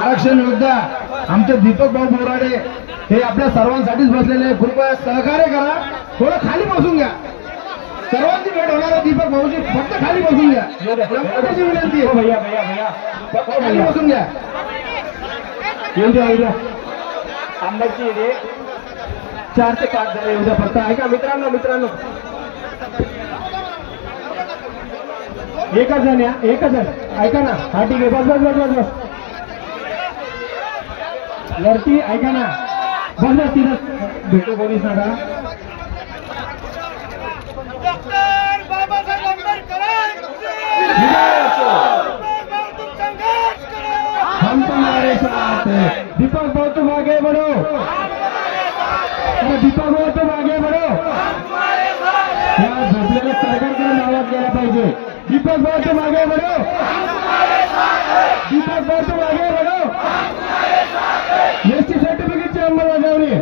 आरक्षण योद्धा आमचे दीपक भाऊ बोराडे हे आपल्या सर्वांसाठीच बसलेले. कृपया सहकार्य करा. थोडं खाली बसून घ्या. सर्वांची भेट होणार आहे. दीपक भाऊजी फक्त खाली बसून घ्या. मोठी विनंती आहे. भैया भैया भैया फक्त खाली बसून घ्या. येऊ द्या आंब्याची येते 4 ते 5 जण येऊ द्या फक्त. ऐका मित्रांनो एकच जण या. एकच जण ऐका ना. हा ठीक आहे. बस वरती ऐका ना. बस तिथं भेटू कोणीच नका. हम तुम्हारे साथ हैं. दीपक भाऊ तुम आगे बढ़ो. दीपक भाऊ तुम आगे बढ़ो. या झोपलेल्या सरकारकडे आवाज गेला पाहिजे. दीपक भाऊ तुम आगे बढ़ो. दीपक भाऊ तुम आगे बढ़ो. एसटी सर्टिफिकेटची अंमलबजावणी.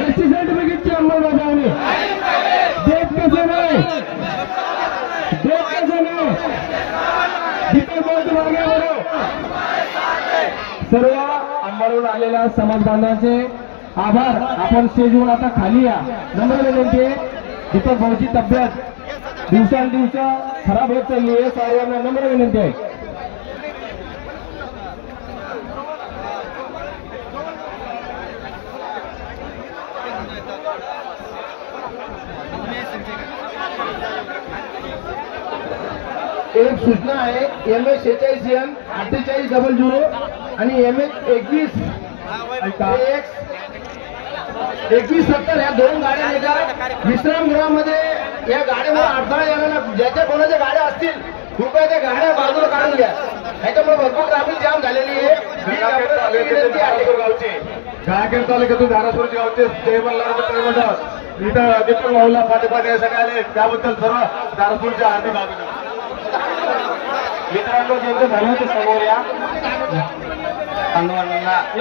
एसटी सर्टिफिकेटची अंमलबजावणी. देत कसं नाही. दीपक भाऊ तुम आगे बढ़ो. सर्व अंमलून आलेल्या समाज बांधवांचे आभार. आपण स्टेजवर आता खाली या. नम्र विनंती आहे. दीपक भाऊची तब्येत दिवसांदिवस खराब होत चालली आहे. सर्वांना नम्र विनंती आहे. एक सूचना आहे. MS 46M 4800 आणि MS 2170 या 2 गाड्या येतात विश्रामगृहामध्ये. या गाड्यामुळे अडथळा येणार. ज्याच्या कोणाच्या गाड्या असतील कृपया त्या गाड्या बाजूला काढून घ्या. त्याच्यामुळे भरपूर ट्रॅफिक जाम झालेली आहे. गाळाखेड तालुक्यातून धाराशिव गावचे इथं दीपक भाऊला पाठिंबा द्यायसाठी आले. त्याबद्दल सर्व धाराशिवच्या हार्दिक अभिनंदन. मित्रांनो ज्यांचं झालं ते समोर या.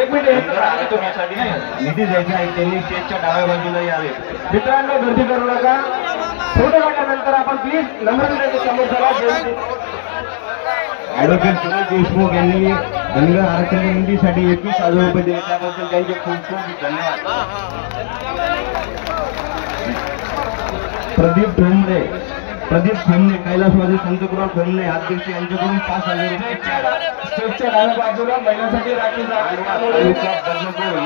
एक मिनिट तुम्हीसाठी निधी द्यायचा आहे. त्यांनी स्टेजच्या डाव्या बाजूला यावे. मित्रांनो गर्दी करू नका. फोटो काढल्यानंतर आपण प्लीज नम्रतेने समोर चला. ऍडव्होकेट सुरेश देशमुख यांनी धनगर आरक्षण निधीसाठी 21,000 रुपये दिले. त्याबद्दल त्यांचे खूप खूप धन्यवाद. प्रदीप ठोंबरे कैलासवादी संतकुमार ठोंबरे अध्यक्ष यांच्याकडून 5,000 रुपये. स्टेजच्या डाव्या बाजूला महिलांसाठी राखी बदलापूर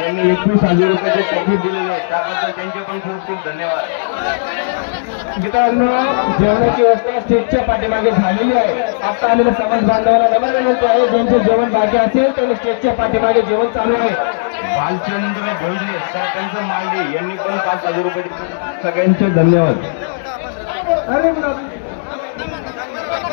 यांनी 21,000 रुपयाचे पॅकेज दिलेले आहे. त्याबद्दल त्यांचे पण खूप खूप धन्यवाद. मित्रांनो जेवणाची व्यवस्था स्टेजच्या पाठीमागे झालेली आहे. आता आलेल्या समाज बांधवांना नम्र विनंती आहे. ज्यांचे जेवण बाकी असेल त्यांनी स्टेजच्या पाठीमागे जेवण चालू आहे. भालचंद्र भोजने सरपंच मांडे यांनी पण 5,000 रुपये. सगळ्यांचे धन्यवाद. अरे